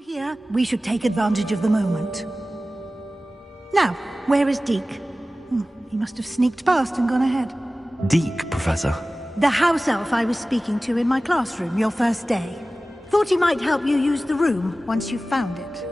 I'm here, we should take advantage of the moment. Now, where is Deke? He must have sneaked past and gone ahead. Deke, Professor? The house elf I was speaking to in my classroom your first day. Thought he might help you use the room once you found it.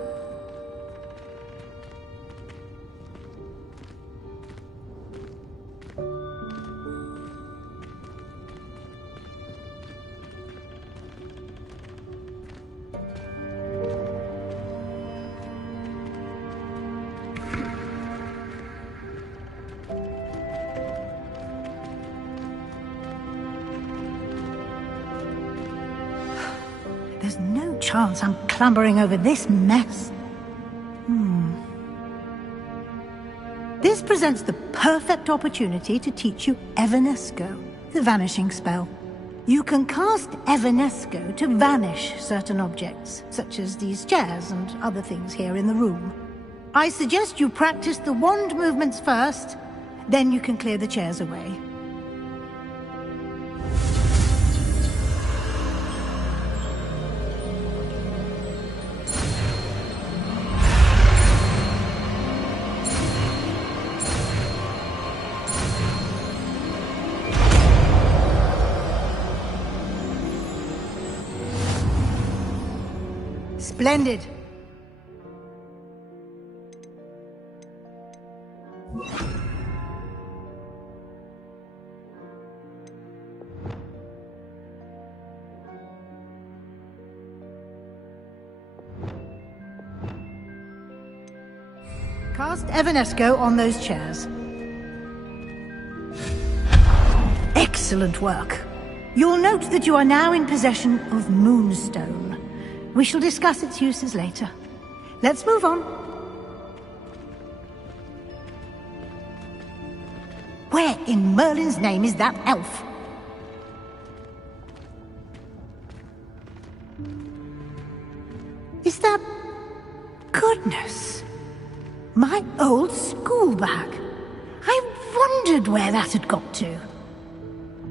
There's no chance I'm clambering over this mess. This presents the perfect opportunity to teach you Evanesco, the vanishing spell. You can cast Evanesco to vanish certain objects, such as these chairs and other things here in the room. I suggest you practice the wand movements first, then you can clear the chairs away. Splendid. Cast Evanesco on those chairs. Excellent work. You'll note that you are now in possession of Moonstone. We shall discuss its uses later. Let's move on. Where in Merlin's name is that elf? Is that... Goodness! My old school bag. I wondered where that had got to.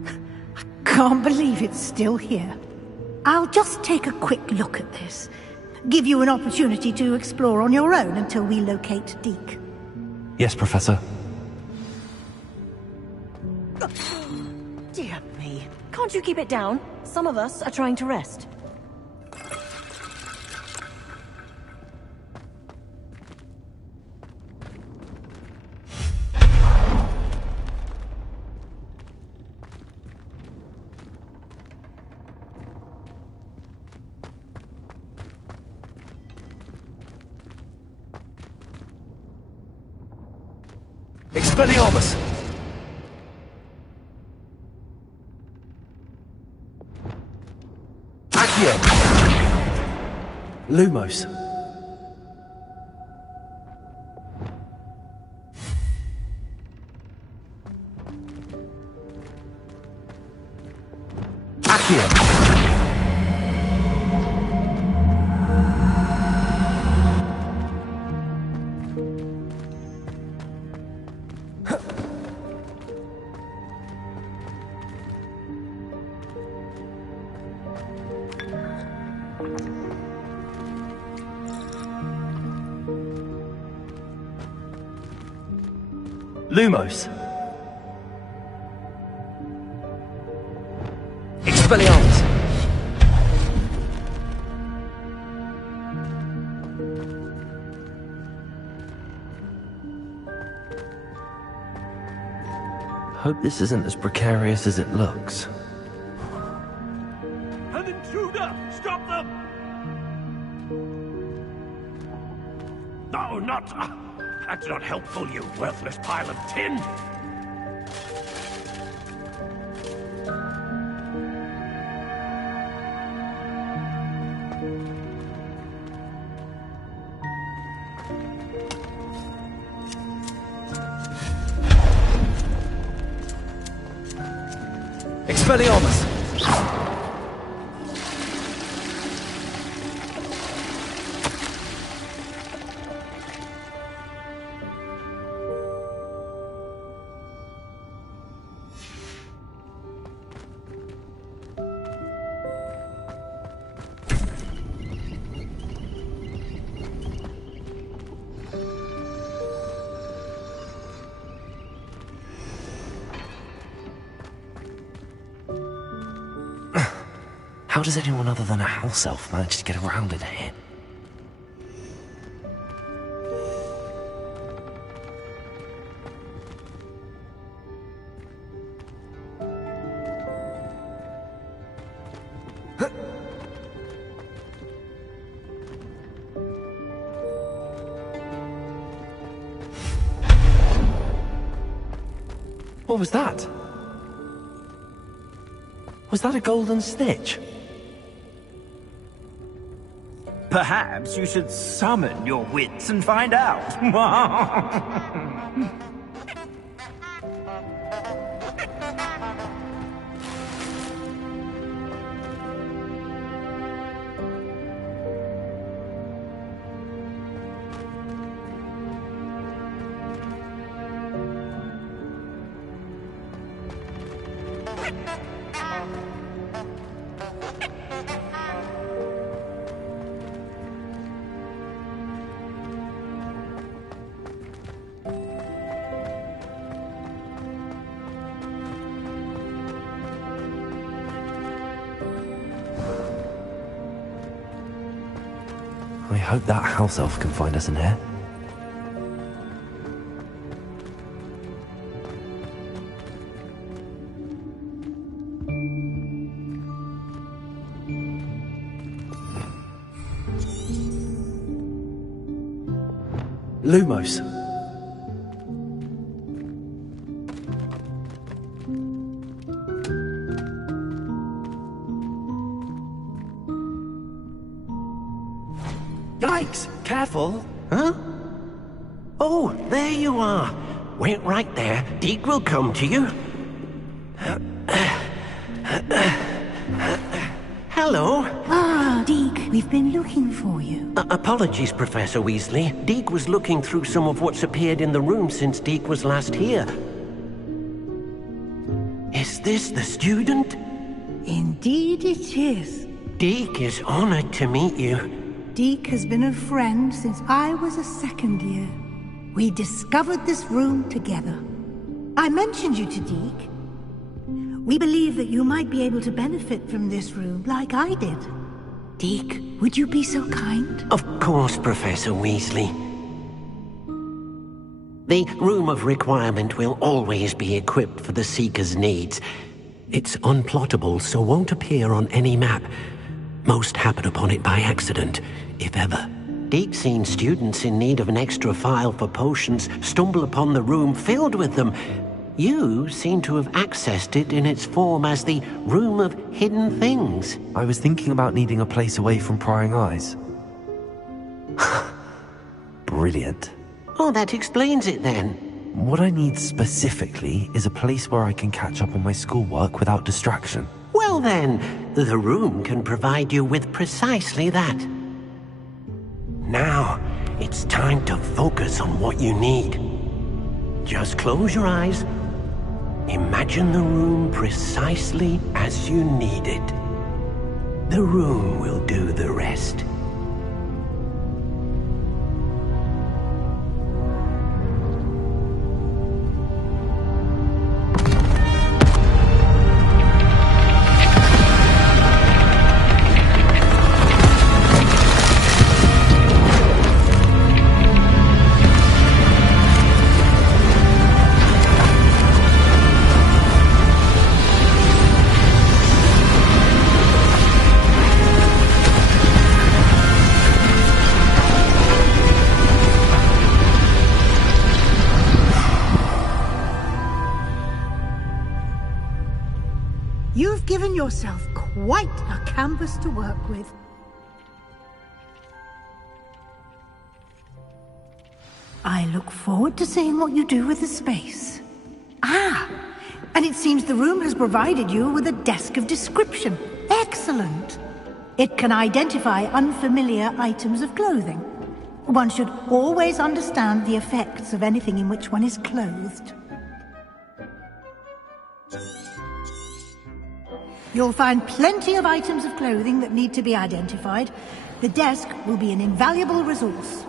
I can't believe it's still here. I'll just take a quick look at this. Give you an opportunity to explore on your own until we locate Deke. Yes, Professor. Dear me. Can't you keep it down? Some of us are trying to rest. Expelliarmus! Accio! Lumos! Accio! Lumos. Expelliarmus. Hope this isn't as precarious as it looks. An intruder! Stop them! No, not... That's not helpful, you worthless pile of tin! Expelliarmus! How does anyone other than a house elf manage to get around in here? What was that? Was that a golden snitch? Perhaps you should summon your wits and find out. I hope that house elf can find us in here. Lumos. Yikes! Careful! Huh? Oh, there you are. Wait right there. Deke will come to you. Hello. Ah, Deke, we've been looking for you. Apologies, Professor Weasley. Deke was looking through some of what's appeared in the room since Deke was last here. Is this the student? Indeed it is. Deke is honored to meet you. Deke has been a friend since I was a second year. We discovered this room together. I mentioned you to Deke. We believe that you might be able to benefit from this room like I did. Deke, would you be so kind? Of course, Professor Weasley. The Room of Requirement will always be equipped for the Seeker's needs. It's unplottable, so won't appear on any map. Most happen upon it by accident, if ever. Deke's seen students in need of an extra file for potions stumble upon the room filled with them. You seem to have accessed it in its form as the Room of Hidden Things. I was thinking about needing a place away from prying eyes. Brilliant. Oh, that explains it then. What I need specifically is a place where I can catch up on my schoolwork without distraction. Well then, the room can provide you with precisely that. Now, it's time to focus on what you need. Just close your eyes. Imagine the room precisely as you need it. The room will do the rest. You've given yourself quite a canvas to work with. I look forward to seeing what you do with the space. Ah, and it seems the room has provided you with a desk of description. Excellent. It can identify unfamiliar items of clothing. One should always understand the effects of anything in which one is clothed. You'll find plenty of items of clothing that need to be identified. The desk will be an invaluable resource.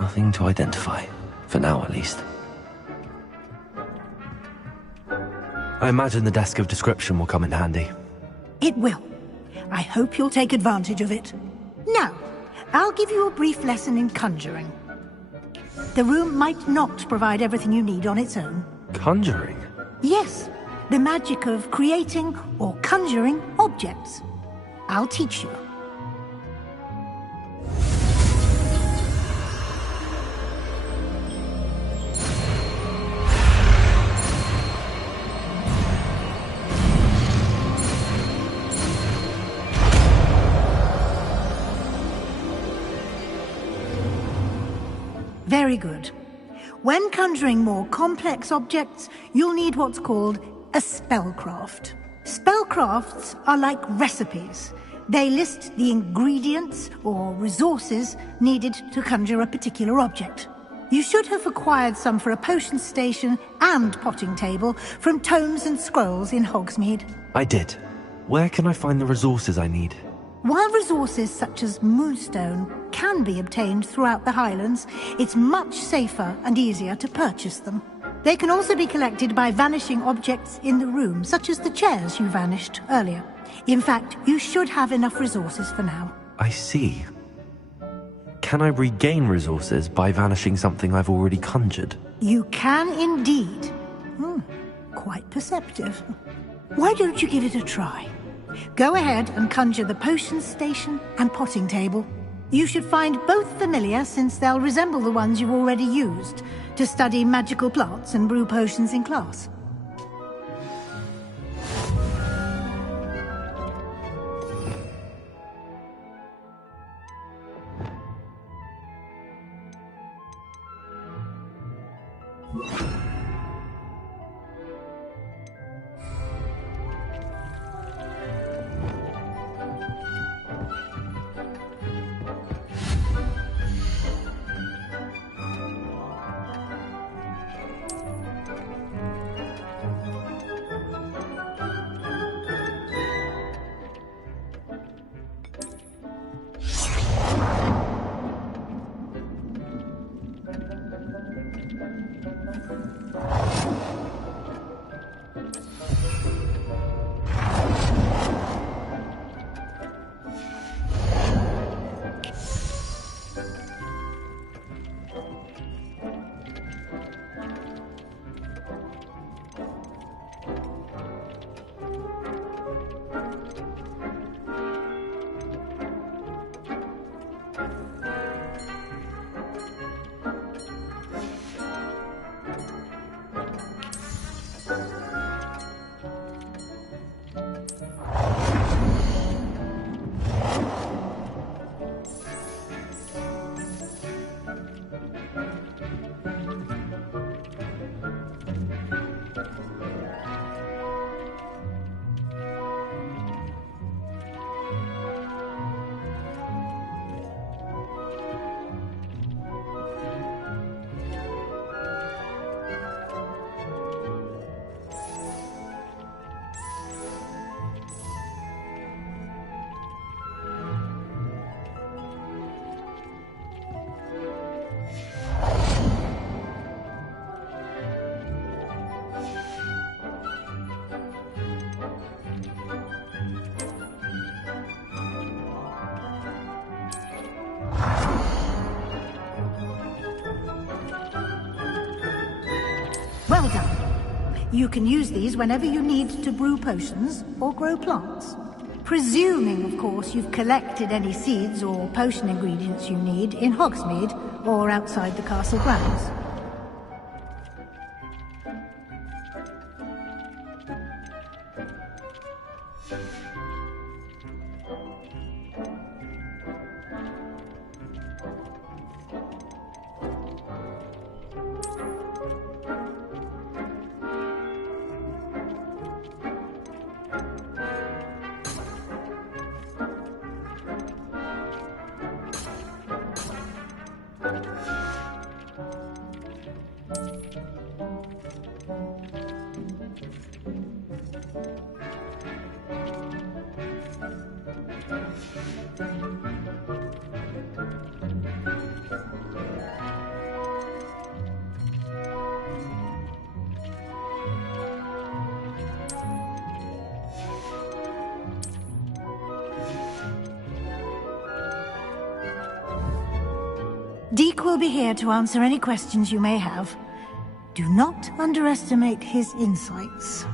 Nothing to identify, for now at least. I imagine the desk of description will come in handy. It will. I hope you'll take advantage of it. Now, I'll give you a brief lesson in conjuring. The room might not provide everything you need on its own. Conjuring? Yes, the magic of creating or conjuring objects. I'll teach you. Very good. When conjuring more complex objects, you'll need what's called a spellcraft. Spellcrafts are like recipes. They list the ingredients or resources needed to conjure a particular object. You should have acquired some for a potion station and potting table from tomes and scrolls in Hogsmeade. I did. Where can I find the resources I need? While resources such as moonstone can be obtained throughout the Highlands, it's much safer and easier to purchase them. They can also be collected by vanishing objects in the room, such as the chairs you vanished earlier. In fact, you should have enough resources for now. I see. Can I regain resources by vanishing something I've already conjured? You can indeed. Quite perceptive. Why don't you give it a try? Go ahead and conjure the potion station and potting table. You should find both familiar, since they'll resemble the ones you've already used to study magical plants and brew potions in class. Well done. You can use these whenever you need to brew potions or grow plants. Presuming, of course, you've collected any seeds or potion ingredients you need in Hogsmeade or outside the castle grounds. Deke will be here to answer any questions you may have. Do not underestimate his insights.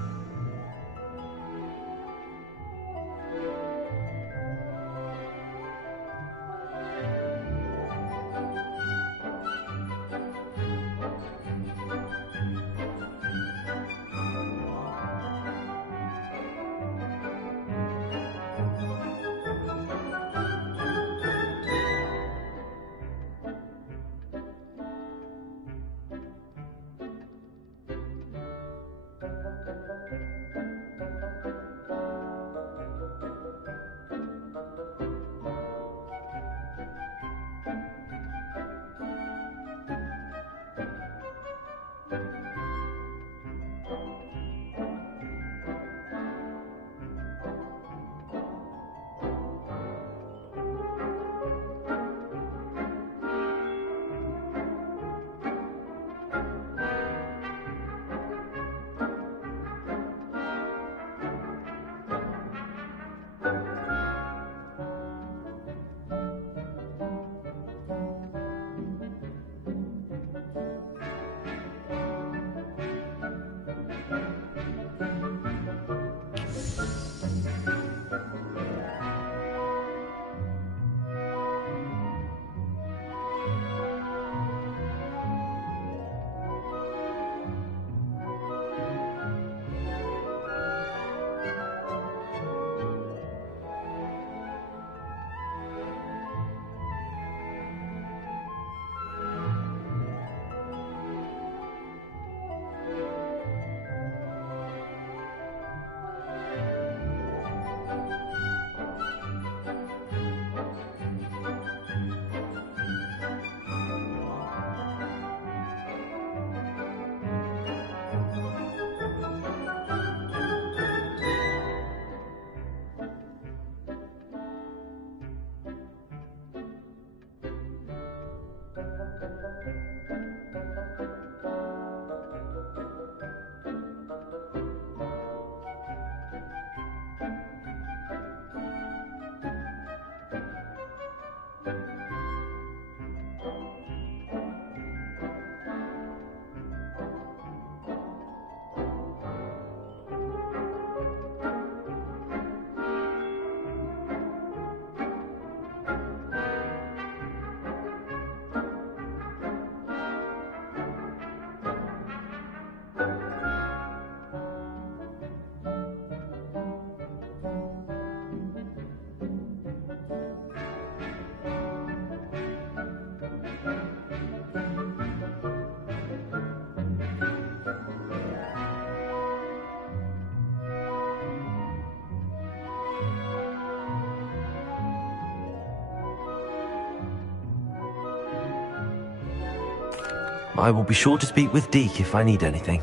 I will be sure to speak with Deke if I need anything.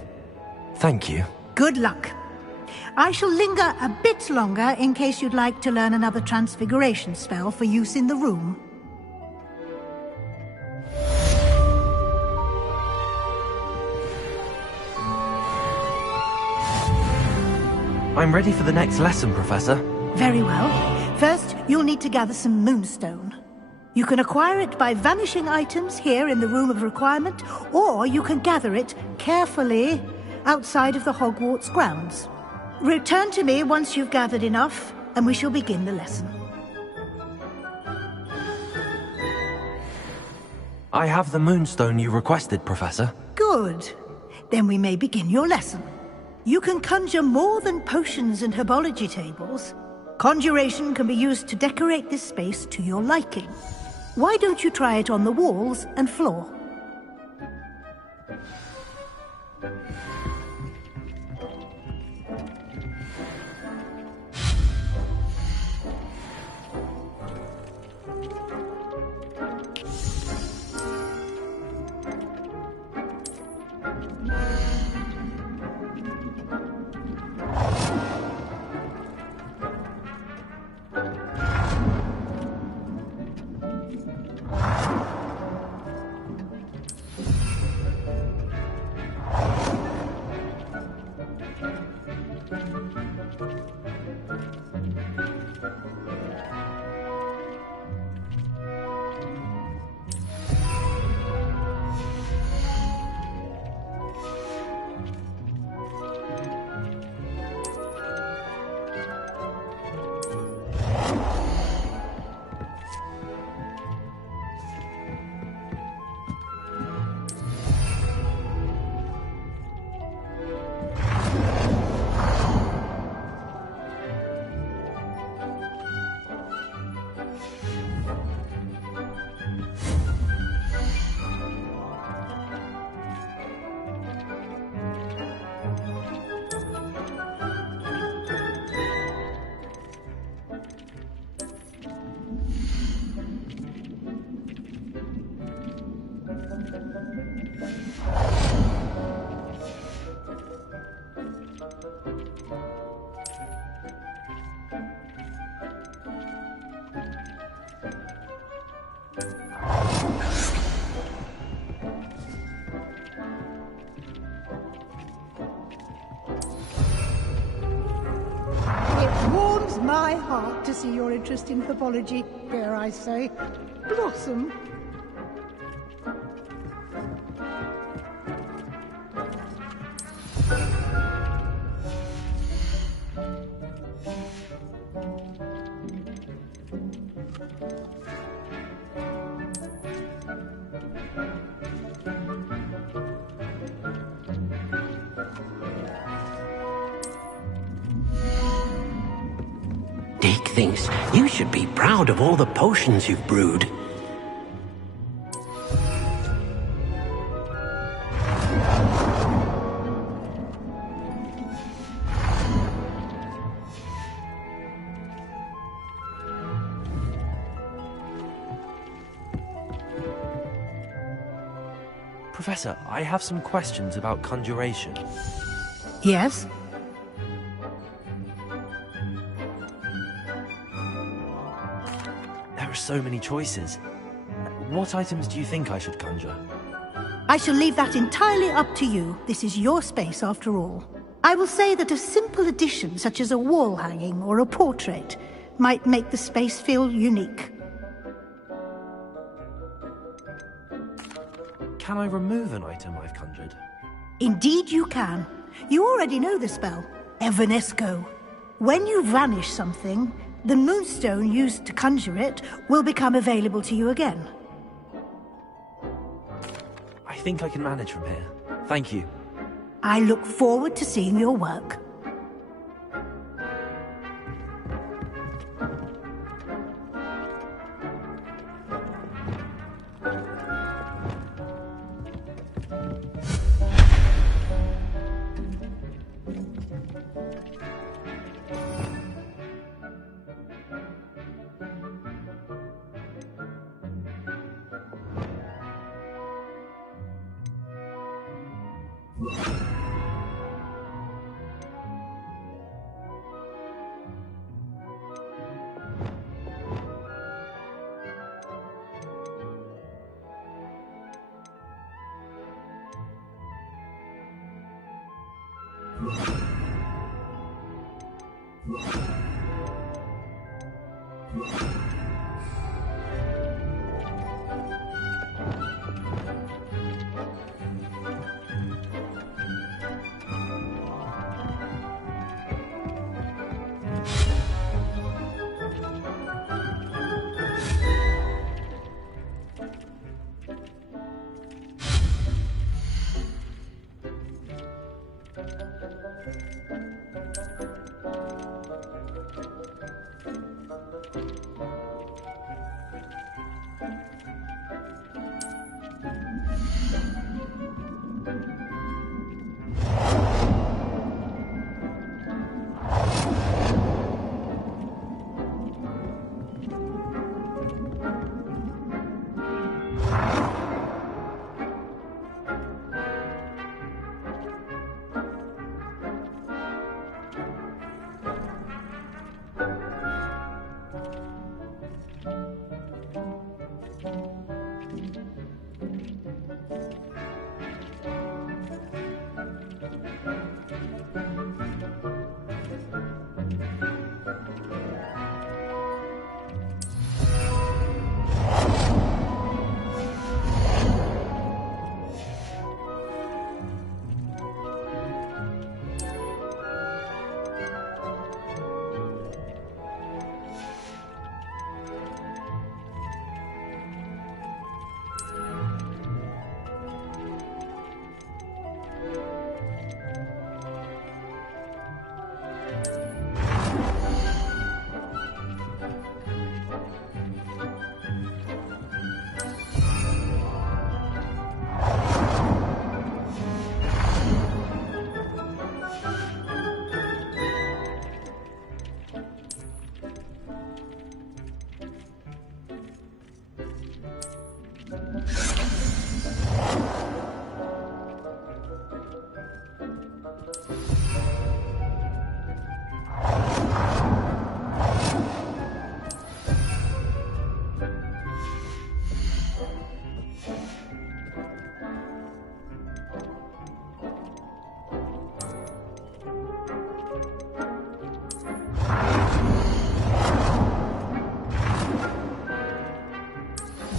Thank you. Good luck. I shall linger a bit longer in case you'd like to learn another transfiguration spell for use in the room. I'm ready for the next lesson, Professor. Very well. First, you'll need to gather some moonstone. You can acquire it by vanishing items here in the Room of Requirement, or you can gather it carefully outside of the Hogwarts grounds. Return to me once you've gathered enough, and we shall begin the lesson. I have the moonstone you requested, Professor. Good. Then we may begin your lesson. You can conjure more than potions and herbology tables. Conjuration can be used to decorate this space to your liking. Why don't you try it on the walls and floor? see your interest in pathology, dare I say, blossom. Dick thinks you should be proud of all the potions you've brewed. Professor, I have some questions about conjuration. Yes? There are so many choices. What items do you think I should conjure? I shall leave that entirely up to you. This is your space after all. I will say that a simple addition such as a wall hanging or a portrait might make the space feel unique. Can I remove an item I've conjured? Indeed you can. You already know the spell, Evanesco. When you vanish something, the moonstone used to conjure it will become available to you again. I think I can manage from here. Thank you. I look forward to seeing your work.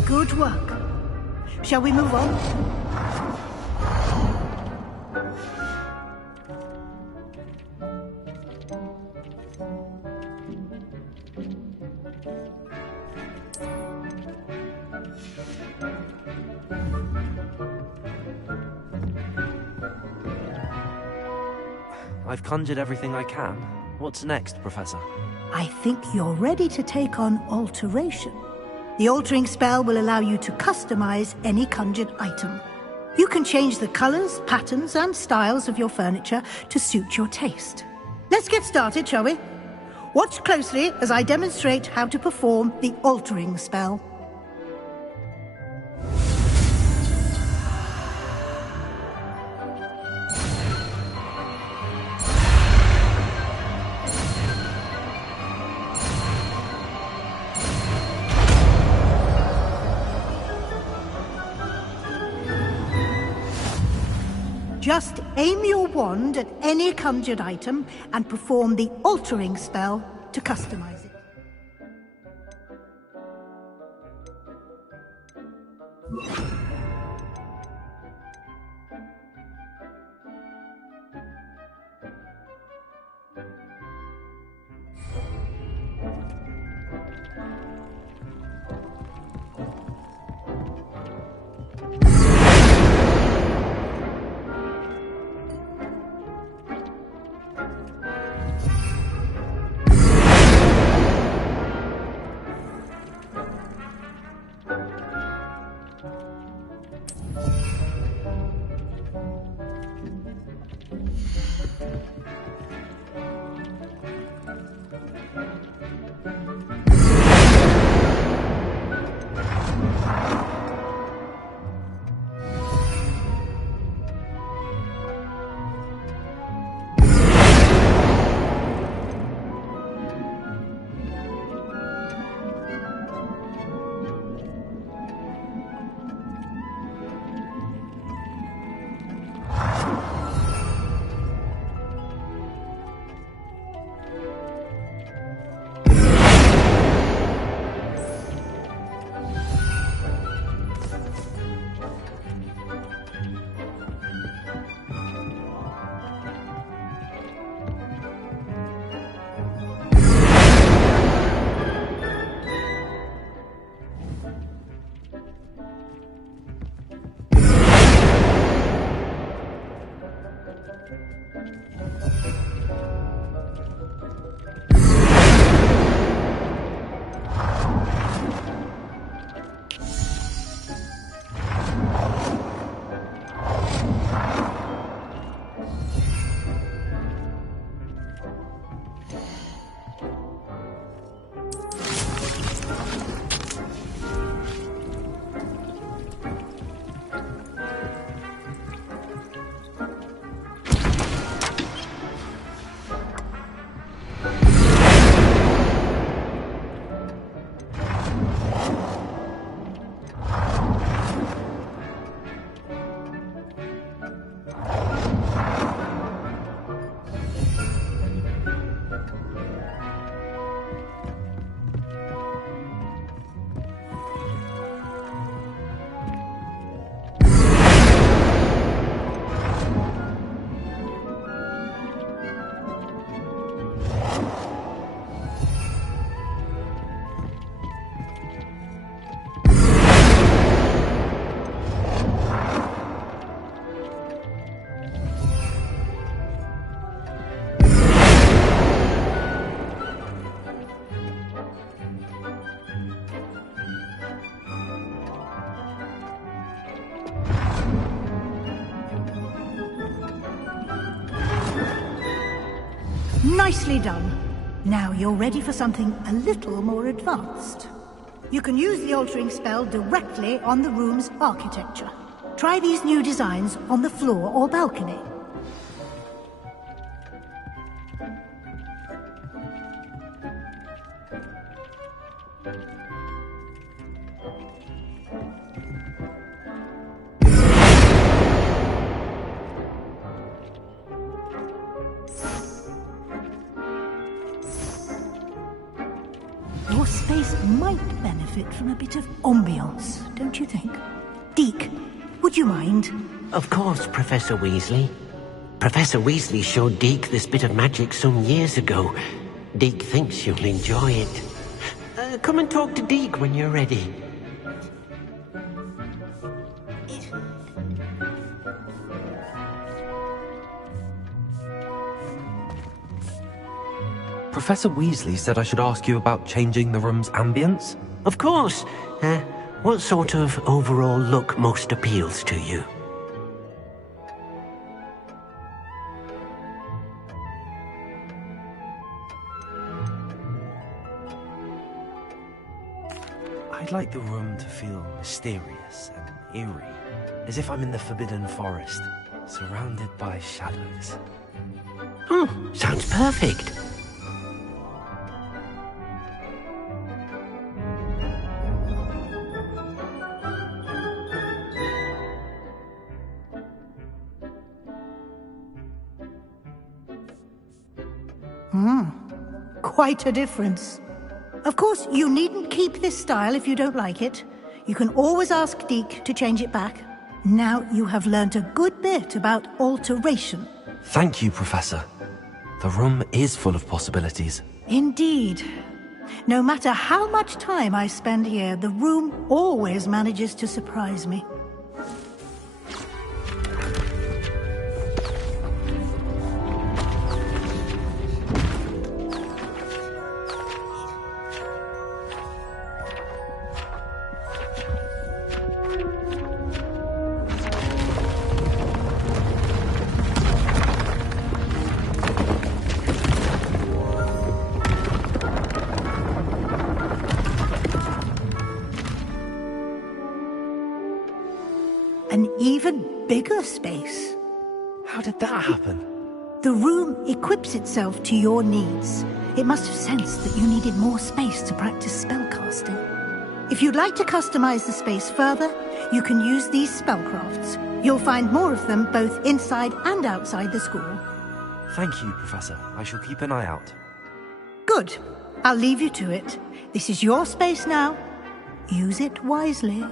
Good work. Shall we move on? I've conjured everything I can. What's next, Professor? I think you're ready to take on alteration. The altering spell will allow you to customize any conjured item. You can change the colors, patterns, and styles of your furniture to suit your taste. Let's get started, shall we? Watch closely as I demonstrate how to perform the altering spell. Just aim your wand at any conjured item and perform the altering spell to customize it. Nicely done. Now you're ready for something a little more advanced. You can use the altering spell directly on the room's architecture. Try these new designs on the floor or balcony. Your space place might benefit from a bit of ambiance, don't you think? Deke, would you mind? Of course, Professor Weasley. Professor Weasley showed Deke this bit of magic some years ago. Deke thinks you'll enjoy it. Come and talk to Deke when you're ready. Professor Weasley said I should ask you about changing the room's ambience? Of course. What sort of overall look most appeals to you? I'd like the room to feel mysterious and eerie, as if I'm in the Forbidden Forest, surrounded by shadows. Sounds perfect. Quite a difference. Of course, you needn't keep this style if you don't like it. You can always ask Deke to change it back. Now you have learnt a good bit about alteration. Thank you, Professor. The room is full of possibilities. Indeed. No matter how much time I spend here, the room always manages to surprise me. An even bigger space. How did that happen? The room equips itself to your needs. It must have sensed that you needed more space to practice spellcasting. If you'd like to customize the space further, you can use these spellcrafts. You'll find more of them both inside and outside the school. Thank you, Professor. I shall keep an eye out. Good. I'll leave you to it. This is your space now. Use it wisely.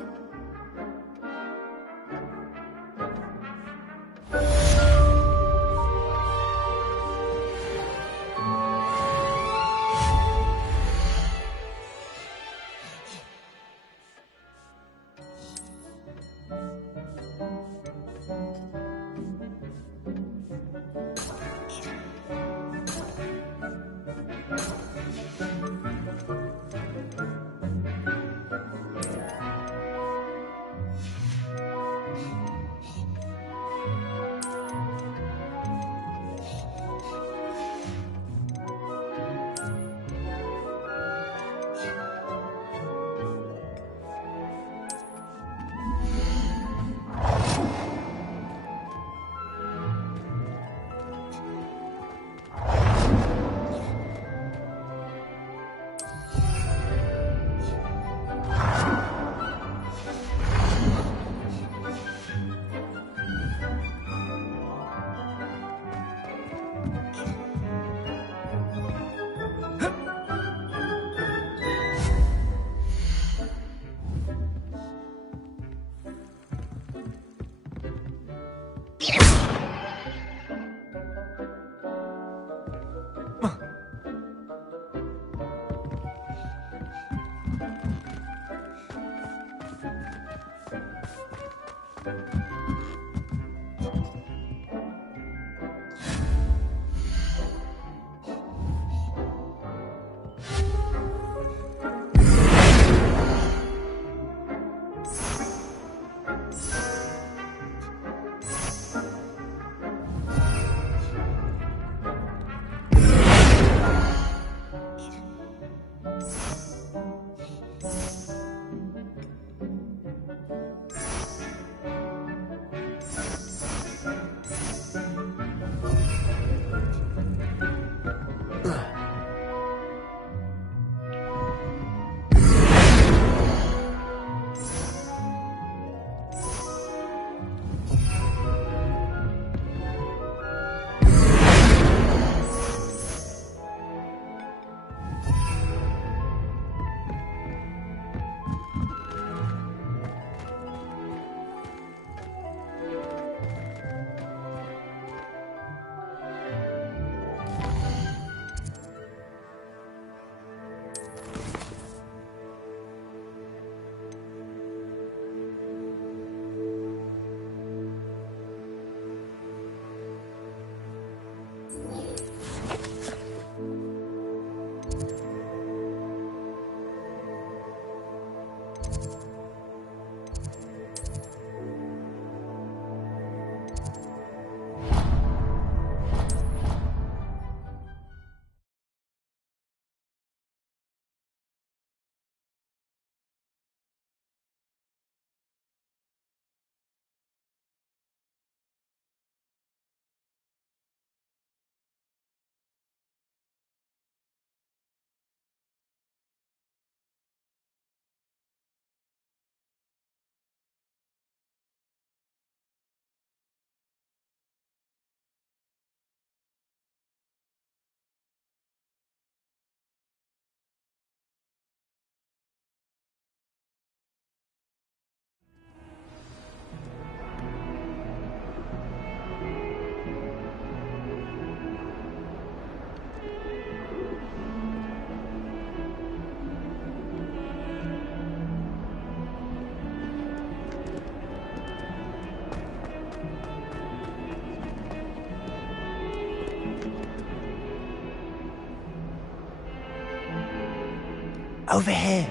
Over here.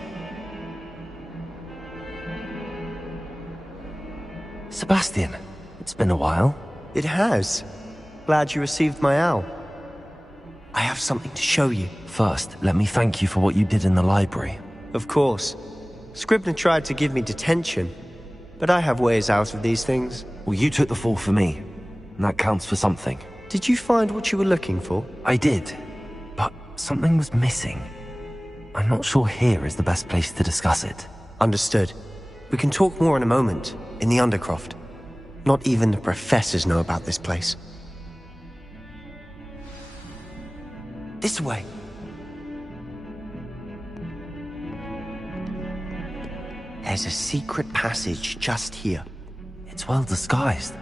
Sebastian, it's been a while. It has. Glad you received my owl. I have something to show you. First, let me thank you for what you did in the library. Of course. Scribner tried to give me detention, but I have ways out of these things. Well, you took the fall for me, and that counts for something. Did you find what you were looking for? I did, but something was missing. I'm not sure here is the best place to discuss it. Understood. We can talk more in a moment, in the Undercroft. Not even the professors know about this place. This way. There's a secret passage just here. It's well disguised.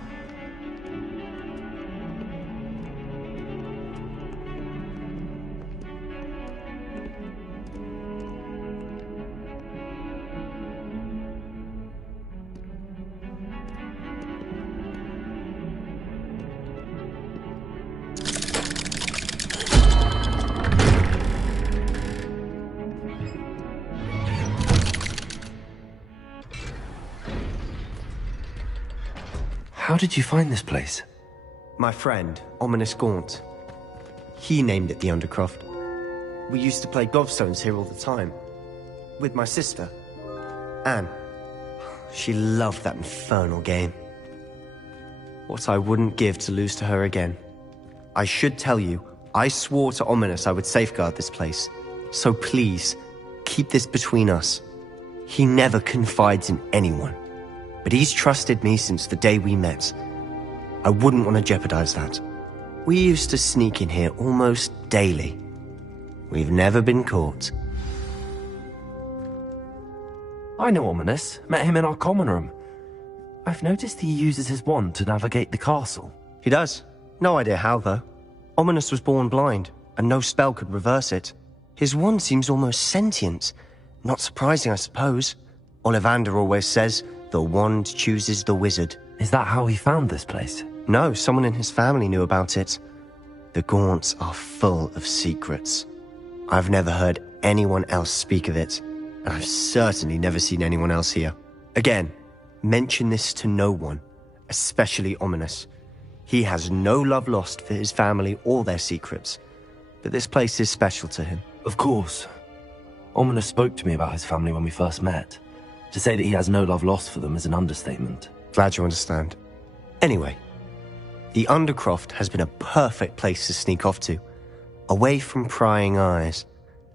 How did you find this place? My friend, Ominous Gaunt. He named it the Undercroft. We used to play gobstones here all the time. With my sister, Anne. She loved that infernal game. What I wouldn't give to lose to her again. I should tell you, I swore to Ominous I would safeguard this place. So please, keep this between us. He never confides in anyone. But he's trusted me since the day we met. I wouldn't want to jeopardize that. We used to sneak in here almost daily. We've never been caught. I know Ominous. Met him in our common room. I've noticed he uses his wand to navigate the castle. He does. No idea how, though. Ominous was born blind, and no spell could reverse it. His wand seems almost sentient. Not surprising, I suppose. Ollivander always says, the wand chooses the wizard. Is that how he found this place? No, someone in his family knew about it. The Gaunts are full of secrets. I've never heard anyone else speak of it, and I've certainly never seen anyone else here. Again, mention this to no one, especially Ominous. He has no love lost for his family or their secrets, but this place is special to him. Of course. Ominous spoke to me about his family when we first met. To say that he has no love lost for them is an understatement. Glad you understand. Anyway, the Undercroft has been a perfect place to sneak off to, away from prying eyes,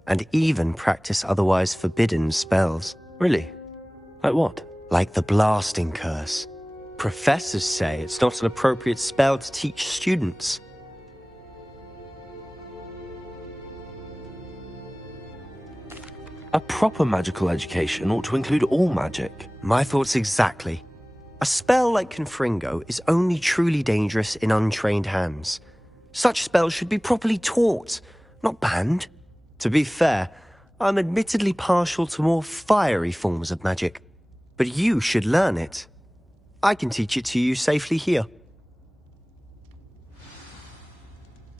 and even practice otherwise forbidden spells. Really? Like what? Like the blasting curse. Professors say it's not an appropriate spell to teach students. A proper magical education ought to include all magic. My thoughts exactly. A spell like Confringo is only truly dangerous in untrained hands. Such spells should be properly taught, not banned. To be fair, I'm admittedly partial to more fiery forms of magic. But you should learn it. I can teach it to you safely here.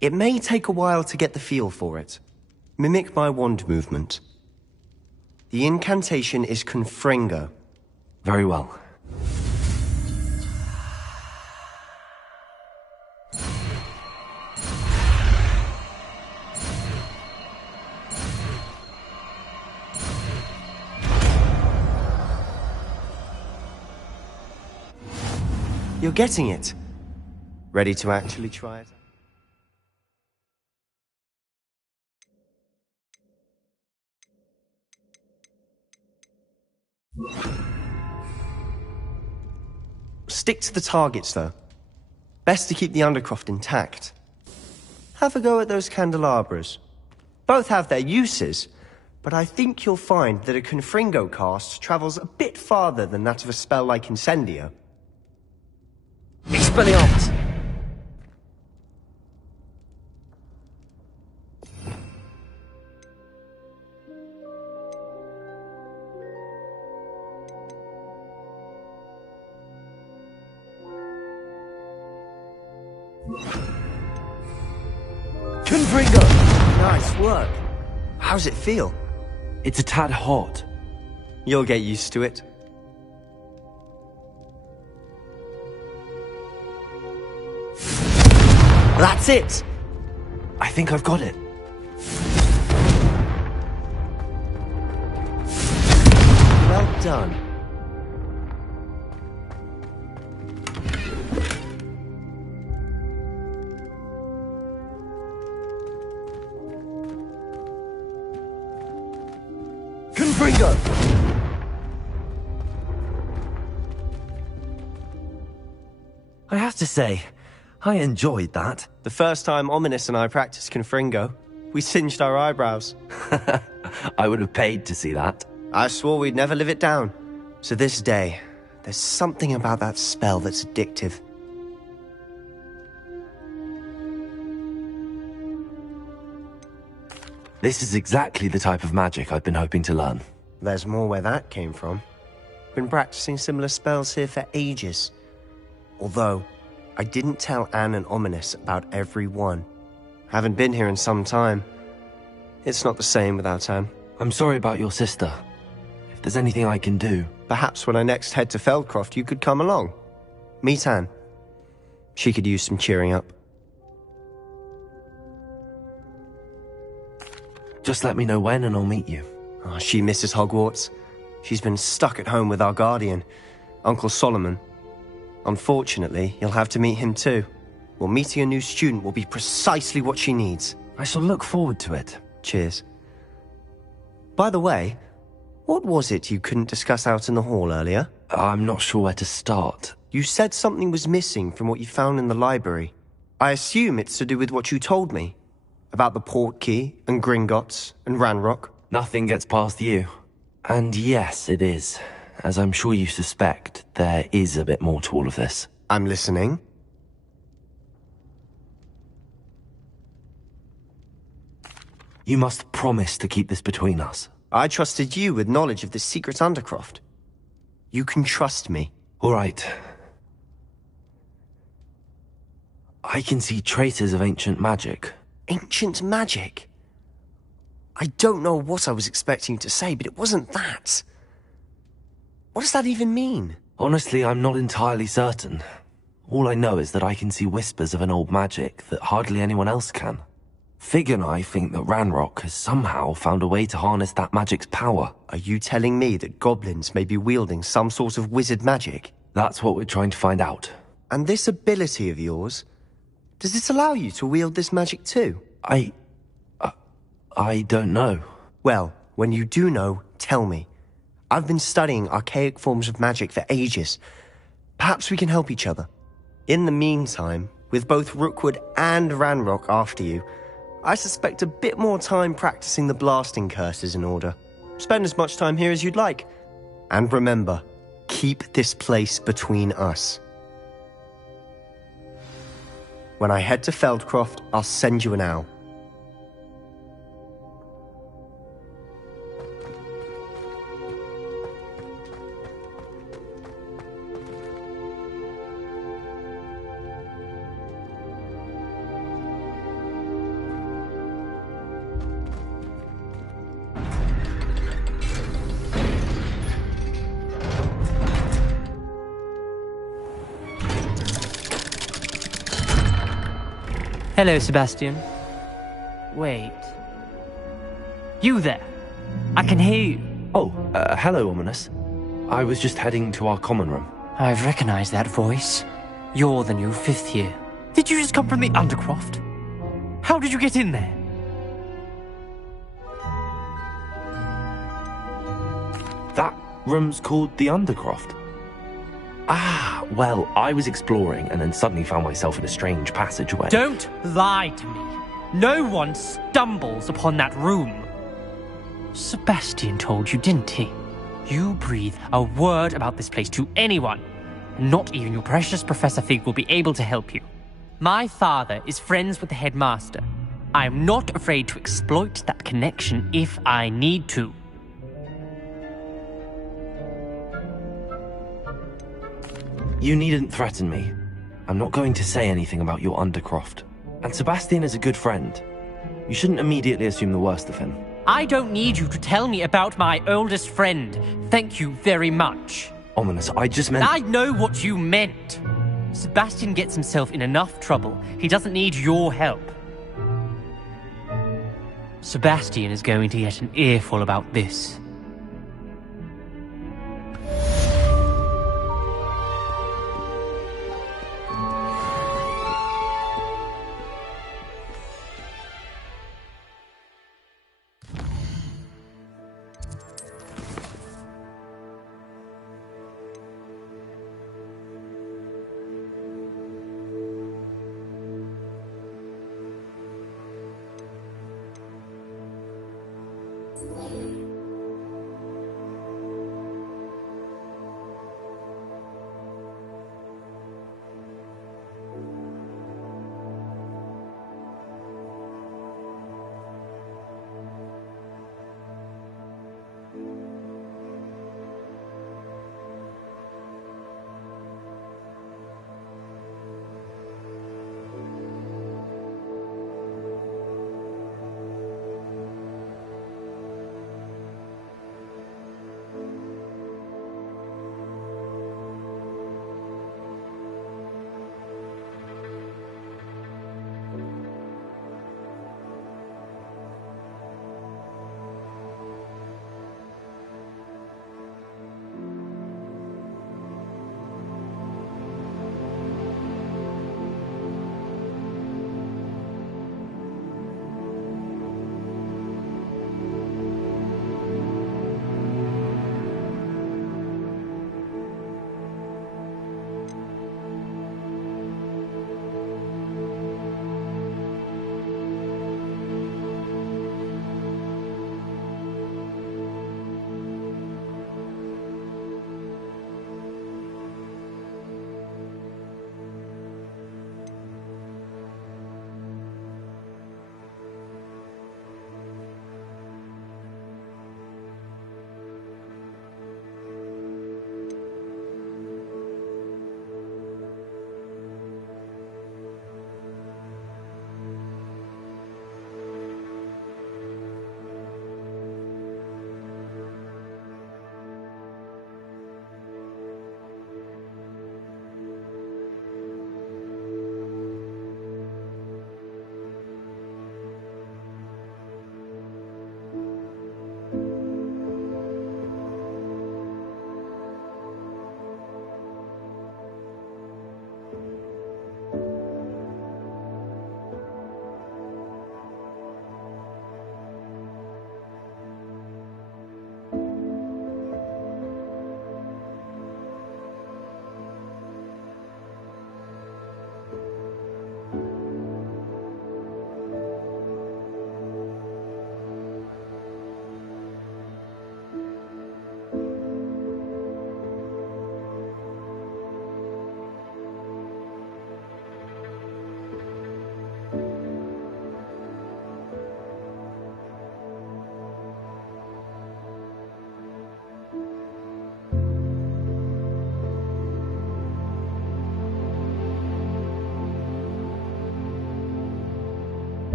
It may take a while to get the feel for it. Mimic my wand movement. The incantation is Confringo. Very well. You're getting it. Ready to actually try it? Stick to the targets, though. Best to keep the Undercroft intact. Have a go at those candelabras. Both have their uses, but I think you'll find that a Confringo cast travels a bit farther than that of a spell like Incendio. Expelliarmus! Confringo! Nice work. How's it feel? It's a tad hot. You'll get used to it. That's it! I think I've got it. Well done. Confringo! I have to say, I enjoyed that. The first time Ominous and I practiced Confringo, we singed our eyebrows. I would have paid to see that. I swore we'd never live it down. So this day, there's something about that spell that's addictive. This is exactly the type of magic I've been hoping to learn. There's more where that came from. Been practicing similar spells here for ages. Although, I didn't tell Anne and Ominous about every one. Haven't been here in some time. It's not the same without Anne. I'm sorry about your sister. If there's anything I can do... Perhaps when I next head to Feldcroft, you could come along. Meet Anne. She could use some cheering up. Just let me know when and I'll meet you. Oh, she misses Hogwarts. She's been stuck at home with our guardian, Uncle Solomon. Unfortunately, you'll have to meet him too. Well, meeting a new student will be precisely what she needs. I shall look forward to it. Cheers. By the way, what was it you couldn't discuss out in the hall earlier? I'm not sure where to start. You said something was missing from what you found in the library. I assume it's to do with what you told me. About the Portkey, and Gringotts, and Ranrock. Nothing gets past you. And yes, it is. As I'm sure you suspect, there is a bit more to all of this. I'm listening. You must promise to keep this between us. I trusted you with knowledge of the secret Undercroft. You can trust me. All right. I can see traces of ancient magic. Ancient magic? I don't know what I was expecting you to say, but it wasn't that. What does that even mean? Honestly, I'm not entirely certain. All I know is that I can see whispers of an old magic that hardly anyone else can. Fig and I think that Ranrock has somehow found a way to harness that magic's power. Are you telling me that goblins may be wielding some sort of wizard magic? That's what we're trying to find out. And this ability of yours, does it allow you to wield this magic too? I don't know. Well, when you do know, tell me. I've been studying archaic forms of magic for ages. Perhaps we can help each other. In the meantime, with both Rookwood and Ranrock after you, I suspect a bit more time practicing the blasting curse is in order. Spend as much time here as you'd like. And remember, keep this place between us. When I head to Feldcroft, I'll send you an owl. Hello, Sebastian. Wait. You there? I can hear you. Oh, hello, Ominous. I was just heading to our common room. I've recognized that voice. You're the new 5th year. Did you just come from the Undercroft? How did you get in there? That room's called the Undercroft. Ah, well, I was exploring and then suddenly found myself in a strange passageway. Don't lie to me. No one stumbles upon that room. Sebastian told you, didn't he? You breathe a word about this place to anyone, and not even your precious Professor Fig will be able to help you. My father is friends with the headmaster. I am not afraid to exploit that connection if I need to. You needn't threaten me. I'm not going to say anything about your Undercroft. And Sebastian is a good friend. You shouldn't immediately assume the worst of him. I don't need you to tell me about my oldest friend. Thank you very much. Ominous, I just meant... I know what you meant. Sebastian gets himself in enough trouble. He doesn't need your help. Sebastian is going to get an earful about this.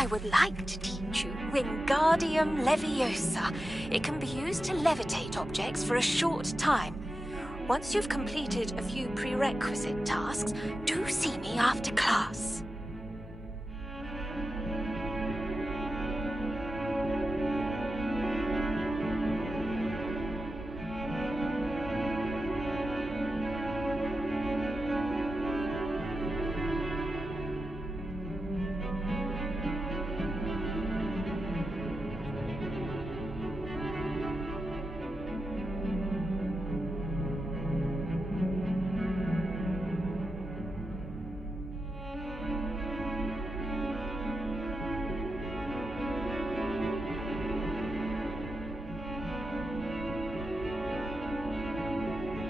I would like to teach you Wingardium Leviosa. It can be used to levitate objects for a short time. Once you've completed a few prerequisite tasks, do see me after class.